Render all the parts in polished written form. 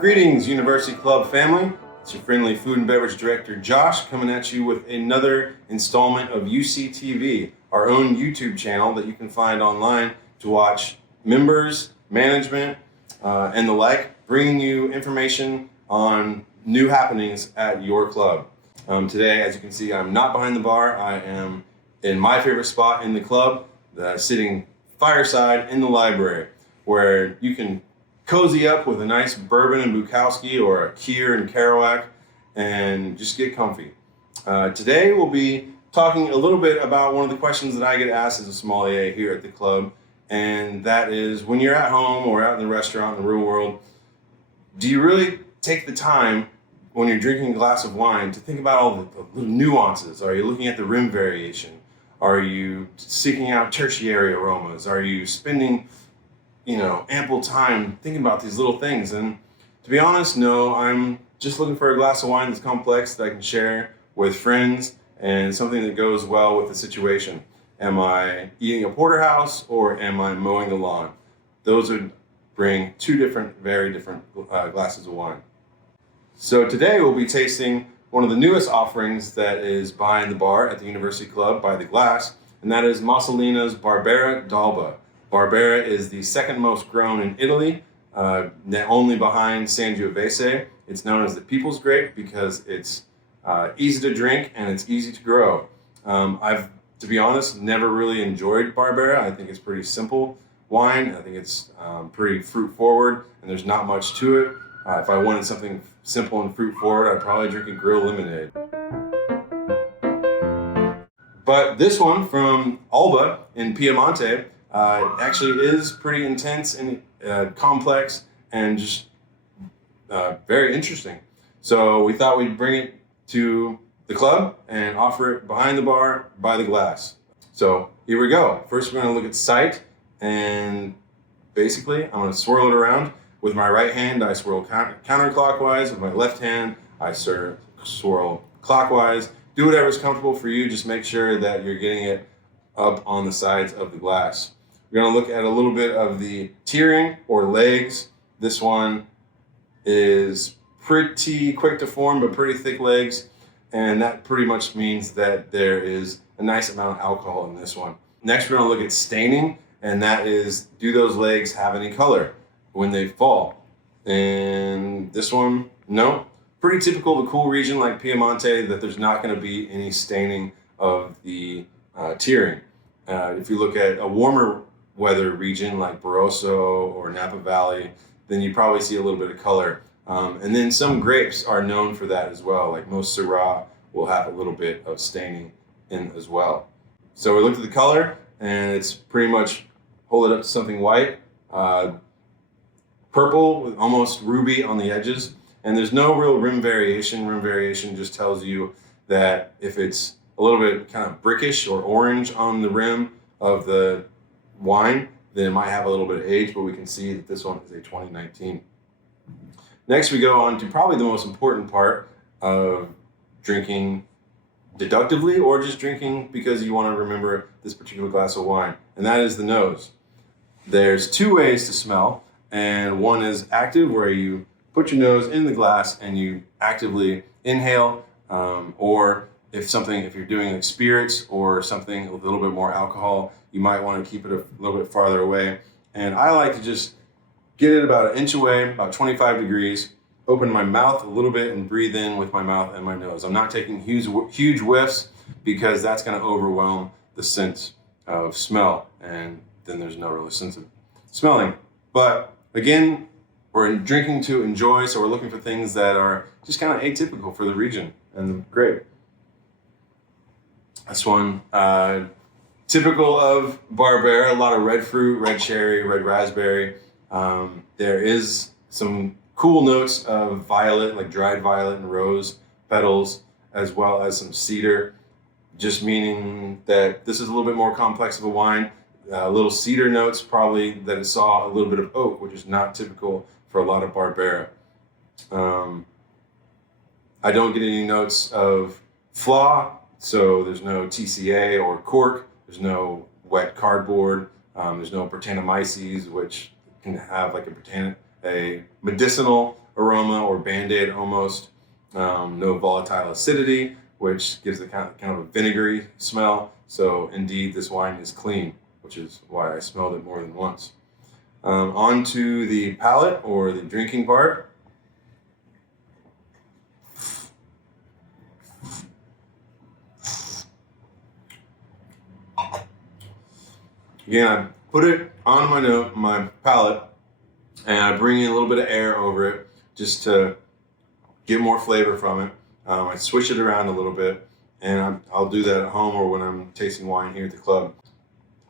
Greetings, University Club family. It's your friendly food and beverage director, Josh, coming at you with another installment of UCTV, our own YouTube channel that you can find online to watch members, management, and the like, bringing you information on new happenings at your club. Today, as you can see, I'm not behind the bar. I am in my favorite spot in the club, sitting fireside in the library, where you can cozy up with a nice bourbon and Bukowski or a Kier and Kerouac and just get comfy. Today we'll be talking a little bit about one of the questions that I get asked as a sommelier here at the club, and that is, when you're at home or out in the restaurant in the real world, do you really take the time when you're drinking a glass of wine to think about all the little nuances? Are you looking at the rim variation? Are you seeking out tertiary aromas? Are you spending ample time thinking about these little things? And to be honest, no, I'm just looking for a glass of wine that's complex that I can share with friends and something that goes well with the situation. Am I eating a porterhouse or am I mowing the lawn? Those would bring two very different glasses of wine. So today we'll be tasting one of the newest offerings that is behind the bar at the University Club by the glass, and that is Massolina's Barbera d'Alba. Barbera is the second most grown in Italy, only behind Sangiovese. It's known as the people's grape because it's easy to drink and it's easy to grow. I've, to be honest, never really enjoyed Barbera. I think it's pretty simple wine. I think it's pretty fruit forward and there's not much to it. If I wanted something simple and fruit forward, I'd probably drink a grill lemonade. But this one from Alba in Piemonte actually is pretty intense and complex and just very interesting. So we thought we'd bring it to the club and offer it behind the bar by the glass. So here we go. First we're going to look at sight, and basically I'm going to swirl it around. With my right hand I swirl counterclockwise. With my left hand I swirl clockwise. Do whatever's comfortable for you. Just make sure that you're getting it up on the sides of the glass. We're going to look at a little bit of the tiering or legs. This one is pretty quick to form, but pretty thick legs. And that pretty much means that there is a nice amount of alcohol in this one. Next, we're going to look at staining, and that is, do those legs have any color when they fall? And this one, no. Pretty typical of a cool region like Piemonte that there's not going to be any staining of the tiering. If you look at a warmer weather region like Barroso or Napa Valley, then you probably see a little bit of color. And then some grapes are known for that as well, like most Syrah will have a little bit of staining in as well. So we looked at the color, and it's pretty much, hold it up to something white, purple with almost ruby on the edges, and there's no real rim variation. Rim variation just tells you that if it's a little bit kind of brickish or orange on the rim of the wine, then it might have a little bit of age, but we can see that this one is a 2019. Next, we go on to probably the most important part of drinking deductively or just drinking because you want to remember this particular glass of wine, and that is the nose. There's two ways to smell, and one is active, where you put your nose in the glass and you actively inhale, or if you're doing like spirits or something with a little bit more alcohol, you might want to keep it a little bit farther away. And I like to just get it about an inch away, about 25 degrees, open my mouth a little bit and breathe in with my mouth and my nose. I'm not taking huge whiffs because that's going to overwhelm the sense of smell, and then there's no real sense of smelling. But again, we're drinking to enjoy, so we're looking for things that are just kind of atypical for the region and the grape. This one, typical of Barbera, a lot of red fruit, red cherry, red raspberry. There is some cool notes of violet, like dried violet and rose petals, as well as some cedar, just meaning that this is a little bit more complex of a wine. Little cedar notes, probably that it saw a little bit of oak, which is not typical for a lot of Barbera. I don't get any notes of flaw, so there's no TCA or cork. There's no wet cardboard. There's no Brettanomyces, which can have like a medicinal aroma or Band-Aid almost. No volatile acidity, which gives it kind of a vinegary smell. So indeed, this wine is clean, which is why I smelled it more than once. On to the palate or the drinking part. Again, I put it on my palate, and I bring in a little bit of air over it just to get more flavor from it. I switch it around a little bit, and I'll do that at home or when I'm tasting wine here at the club.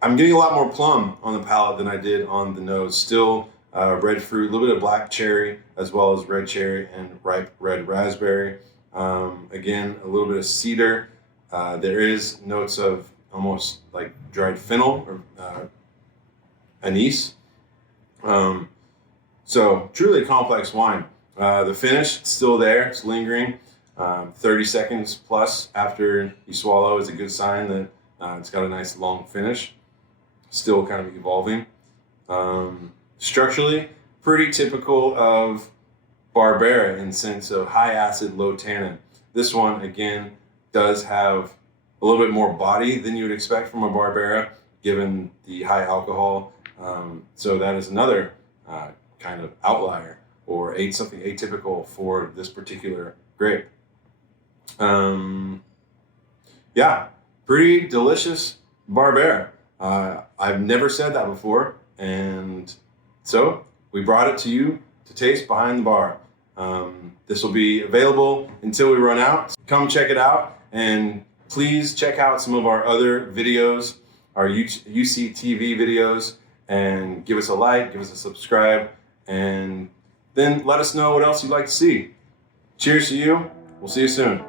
I'm getting a lot more plum on the palate than I did on the nose. Still red fruit, a little bit of black cherry, as well as red cherry and ripe red raspberry. Again, a little bit of cedar. There is notes of almost like dried fennel or anise. So truly a complex wine. The finish, it's still there, it's lingering. 30 seconds plus after you swallow is a good sign that it's got a nice long finish. Still kind of evolving. Structurally, pretty typical of Barbera in sense of high acid, low tannin. This one, again, does have a little bit more body than you would expect from a Barbera, given the high alcohol. So that is another kind of outlier or something atypical for this particular grape. Yeah, pretty delicious Barbera. I've never said that before, and so we brought it to you to taste behind the bar. This will be available until we run out. Come check it out, and please check out some of our other videos, our UC TV videos, and give us a like, give us a subscribe, and then let us know what else you'd like to see. Cheers to you. We'll see you soon.